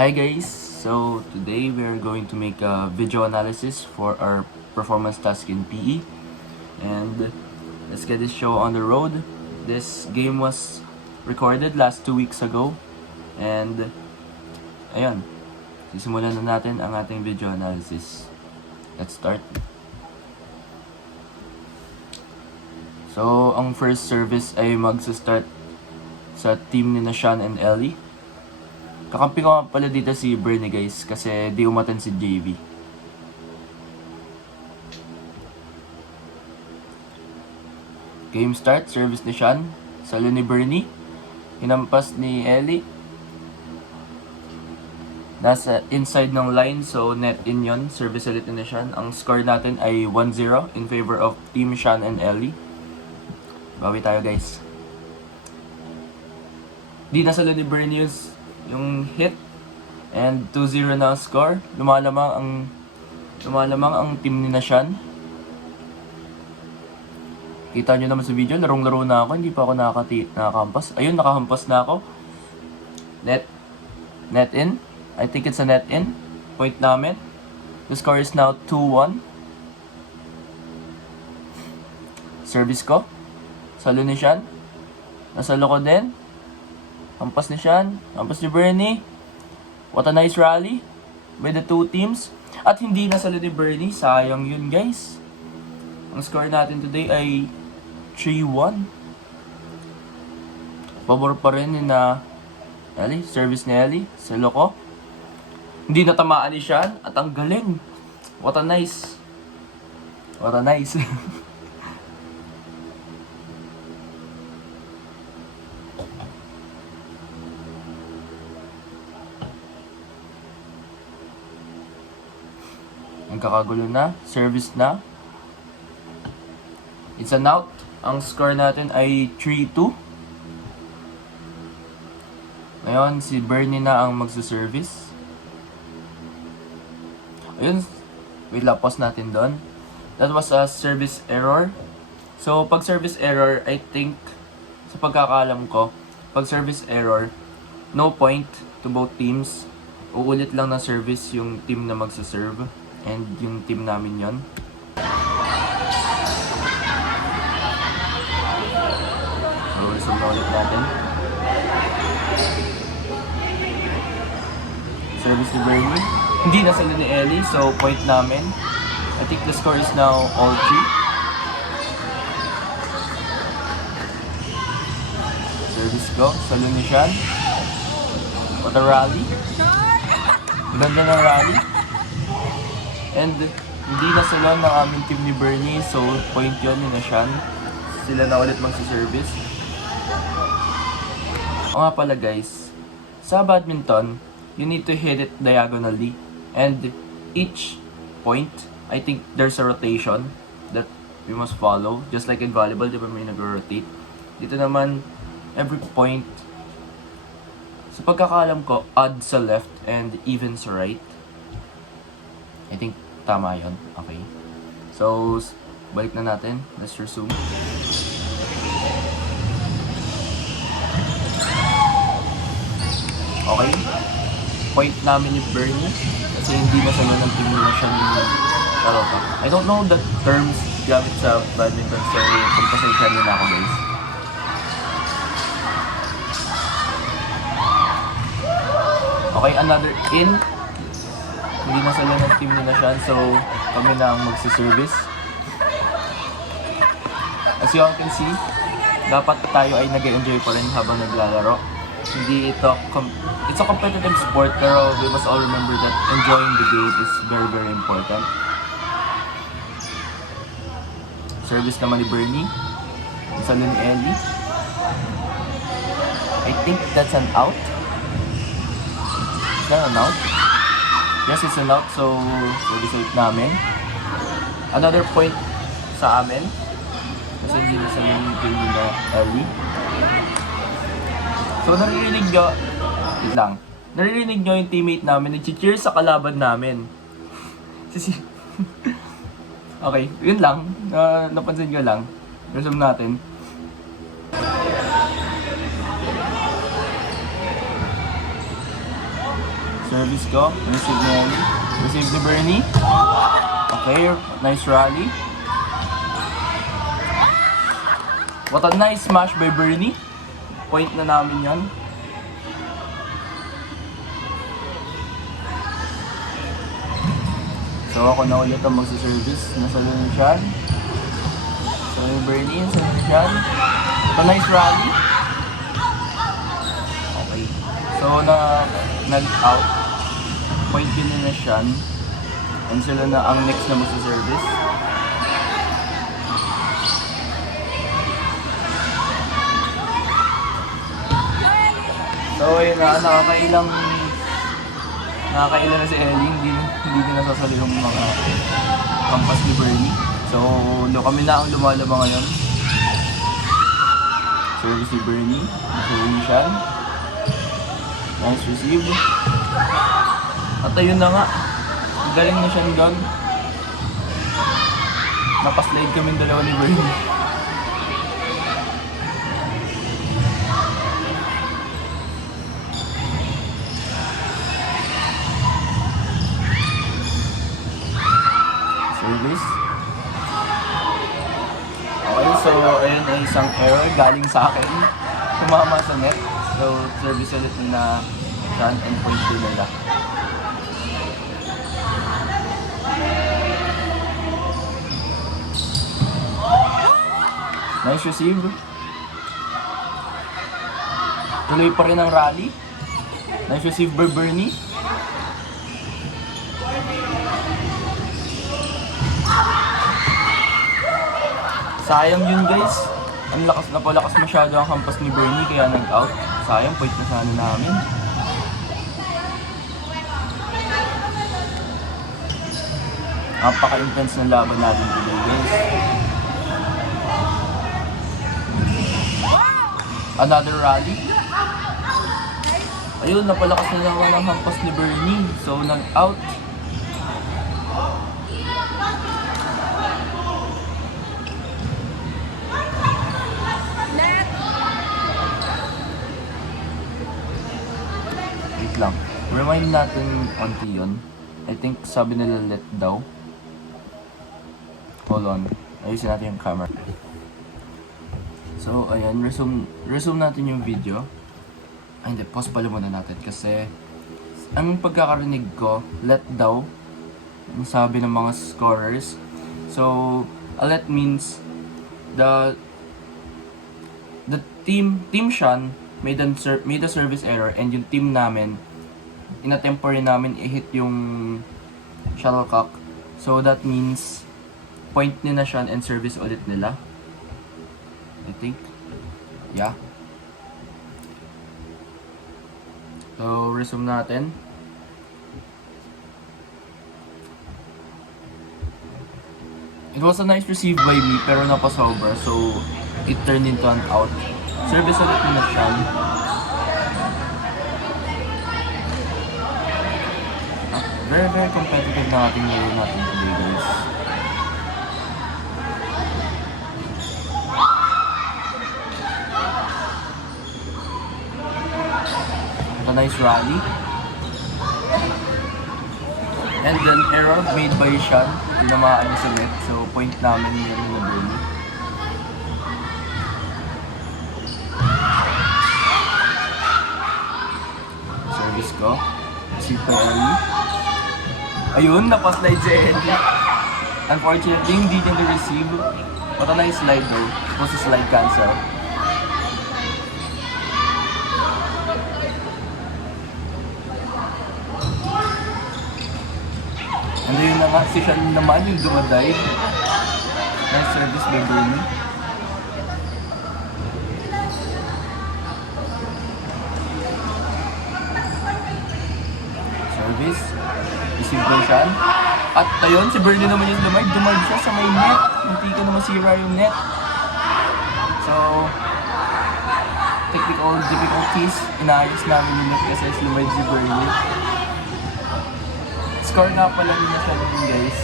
Hi guys, so today we are going to make a video analysis for our performance task in PE, and let's get this show on the road. This game was recorded last 2 weeks ago, and ayun, sisimulan na natin ang ating video analysis. Let's start. So, ang first service ay magsa-start sa team ni Sean and Ellie. Kakampi ko pala dito si Bernie guys kasi di umaten si JV. Game start, service ni Sean. Salo ni Bernie. Hinampas ni Ellie. Nasa inside ng line, so net in yon. Service ulit ni Sean. Ang score natin ay 1-0 in favor of Team Sean and Ellie. Bawi tayo guys. Di nasalo ni Bernie yung hit, and 2-0 na ang score. Lumalamang ang team ni Sean. Kita nyo naman sa video, larong-laro na ako, hindi pa ako nakakampas. Ayun, nakahampas na ako. Net in. I think it's a net in. Point namin. The score is now 2-1. Service ko. Salo ni Sean. Nasalo ko din. Hampas ni Sean, hampas ni Bernie. What a nice rally by the two teams. At hindi nasalo ni Bernie, sayang yun guys. Ang score natin today ay 3-1. Pabor pa rin ni na Ellie, service ni Ellie. Salo ko. Hindi natamaan ni Sean at ang galing. What a nice. Ang kakagulo na, service na. It's an out. Ang score natin ay 3-2. Ngayon, si Bernie na ang magsa-service. Ayun, wait lang, pause natin doon. That was a service error. So, pag service error, I think, sa pagkakaalam ko, pag service error, no point to both teams. Uulit lang na service yung team na magsa-serve. And yung team namin yon. So, resume na ulit natin. Service ni Bernie. Hindi na sila ni Ellie, so point namin. I think the score is now all 3. Service ko. Salo ni Sean. What a rally. Ganda ng rally. And hindi na sila ng aming team ni Bernie, so point yun ni Sean. Sila na ulit magsa-service. O nga pala guys, sa badminton, you need to hit it diagonally. And each point, I think there's a rotation that we must follow. Just like in volleyball, di ba may nag-rotate? Dito naman, every point, sa pagkakaalam ko, odd sa left and even sa right. I think tama yun. Okay. So, balik na natin. Let's resume. Okay. Point namin yung Bernie. Kasi hindi na salo ng team na siya laro pa. I don't know the terms gamit sa badminton. So, pagpasensya nyo na ako guys. Okay, another in. Hindi na sila ng team na siya, so kami na ang magsiservice. As you all can see, dapat tayo ay nag-enjoy pa rin habang naglalaro. Hindi ito, it's a competitive sport, pero we must all remember that enjoying the game is very, very important. Service naman ni Bernie. Isa ni Ellie. I think that's an out. Is that an out? Yes, it's an out, so result namin. Another point sa amin. Kasi hindi na sa main team na Ellie. So naririnig nyo yung teammate namin nag-cheer sa kalaban namin. Okay, yun lang. Napansin ko lang. Resume natin. Service ko. Receive ni Ellie. Receive ni Bernie. Okay, nice rally. What a nice smash by Bernie. Point na namin yon. So ako na ulit ang magsiservice. Nasa lunod siya. So yung Bernie, nasa lunod siya. What a nice rally. Okay. So nag-out. Point din na siya. And sila na ang next na magsiservice. So ayun na, nakakailan na si Ellie, hindi din nasasali yung mga kampas ni Bernie. So kami na ang lumalaba ngayon. Service ni Bernie, Bernie siya. Nice receive. At ayun na nga, galing na siya doon. Napaslide kami dalawa ni Bernie. Service. Okay, so ayun ay isang error galing sa akin. Tumama sa net. So service ulit na run and point to nila. Nice receive. Tuloy pa rin ang rally. Nice receive by Bernie. Sayang yun guys. Ang napalakas masyado ang hampas ni Bernie kaya nag-out. Sayang, point na sana namin. Napaka-intense ng laban natin today guys. Another rally. Ayun, napalakas na naman ang hampas ni Bernie. So, nag-out. Wait lang. Rewind natin onti yun. I think sabi nila let daw. Hold on. Ayusin natin yung camera. So, ayan, resume natin yung video. Ay, hindi, pause pala muna natin kasi ang pagkakarinig ko, let daw, ang sabi ng mga scorers. So, a let means the team Sean made a service error and yung team namin, in-attempt rin namin i-hit yung shuttlecock. So, that means point nila Sean and service ulit nila. I think. Yeah. So, resume natin. It was a nice receive by me pero napasobra. So, it turned into an out. Service ulit na siya. Very, very competitive na ating laro natin today guys. A nice rally. And then error made by Sean. Tinamaan niya sa net. So point namin yung na Bernie. Service ko. Receive pa Ellie. Ayun, napaslide si Ellie. Unfortunately, hindi niya na-receive. But a nice slide though. It was a slide cancel. And yun na nga, si Sean naman yung dumadive. Nice service by Bernie. Service. Receive by Sean. At ayun, si Bernie naman yung dumive siya sa may net. Hindi ka na masira yung net. So, technical difficulties. Inaayos namin yung net kasi lumive si Bernie. Score nga pala nila siya nun guys.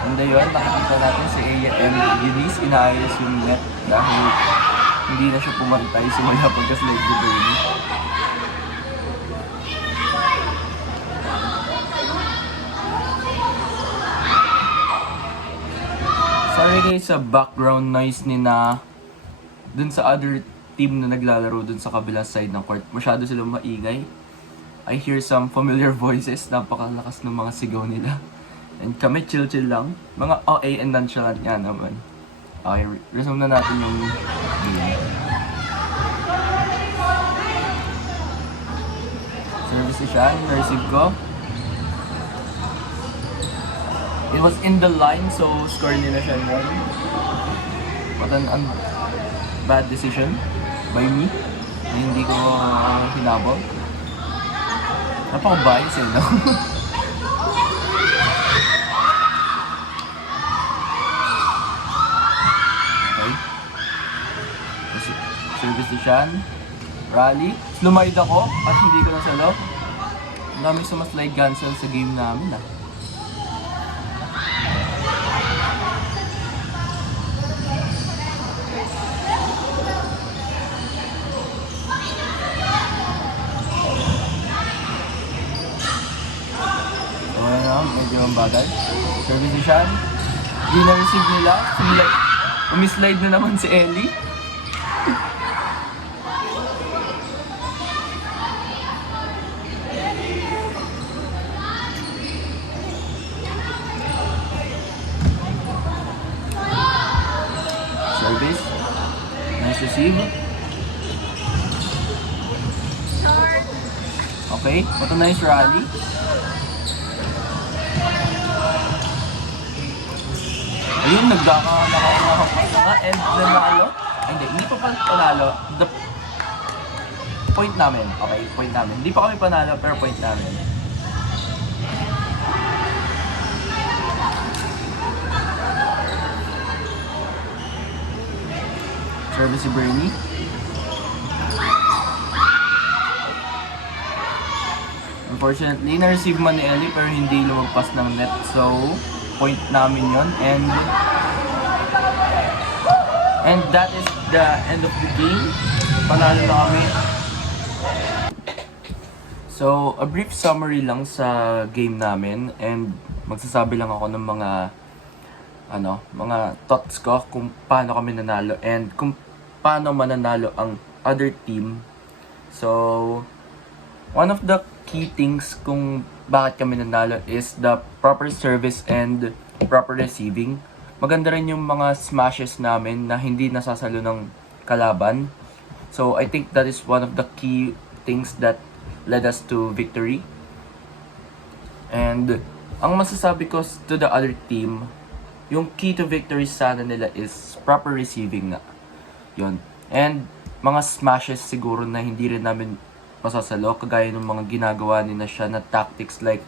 And ayun, nakikita natin si Aya and Eunice inaayos yung net dahil hindi na siya pumantay simula pagka-slide ni Bernie. guys sa background noise ni na dun sa other team na naglalaro dun sa kabilang side ng court. Masyado silang maingay. I hear some familiar voices. Napakalakas ng mga sigaw nila. And kami chill-chill lang. Mga OA and nonchalant nga naman. Okay, resume na natin yung game. Service siya, receive ko. It was in the line, so score nila siya nun. What an bad decision by me na hindi ko hinabol. Napaka-bias eh, no? Okay. Service ni Shan. Rally. Slumide ako at hindi ko nasalo. Ang dami sumaslide cancel sa game namin ah. Medyo ang bagal. Service ni Shan. Di na-receive nila. Umislide na naman si Ellie. Service. Nice receive. Okay. What a nice rally. Ayun, nagkakakapas na nga and nanalo. Hindi pa pala panalo. The point namin. Okay, point namin. Hindi pa kami panalo pero point namin. Service si Bernie. Unfortunately, na-receive man ni Ellie pero hindi lumagpas ng net. So, point namin yon and that is the end of the game. Panalo na kami. So, a brief summary lang sa game namin and magsasabi lang ako ng mga thoughts ko kung paano kami nanalo and kung paano mananalo ang other team. So, one of the key things kung bakit kami nanalo is the proper service and proper receiving. Maganda rin yung mga smashes namin na hindi nasasalo ng kalaban. So, I think that is one of the key things that led us to victory. And, ang masasabi ko to the other team, yung key to victory sana nila is proper receiving nga. Yun. And, mga smashes siguro na hindi rin namin masasalo, kagaya ng mga ginagawa nila siya na tactics like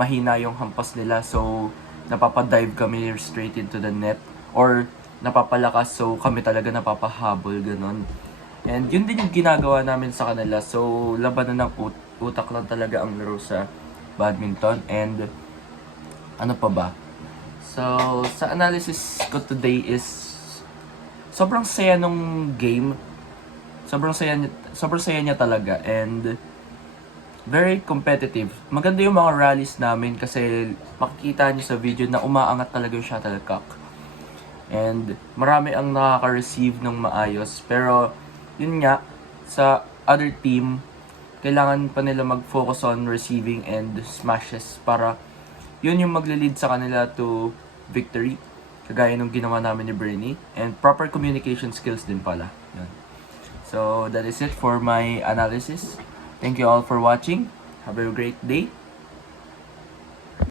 mahina yung hampas nila, so napapadive kami straight into the net or napapalakas, so kami talaga napapahabol, ganon. And yun din yung ginagawa namin sa kanila, so labanan ng utak lang talaga ang laro sa badminton. And ano pa ba? So sa analysis ko today is sobrang saya nung game. Sobrang saya niya talaga and very competitive. Maganda yung mga rallies namin kasi makikita niyo sa video na umaangat talaga yung shuttlecock. And marami ang nakaka-receive ng maayos. Pero yun nga, sa other team, kailangan pa nila mag-focus on receiving and smashes para yun yung magle-lead sa kanila to victory. Kagaya nung ginawa namin ni Bernie. And proper communication skills din pala. Yun. So, that is it for my analysis. Thank you all for watching. Have a great day.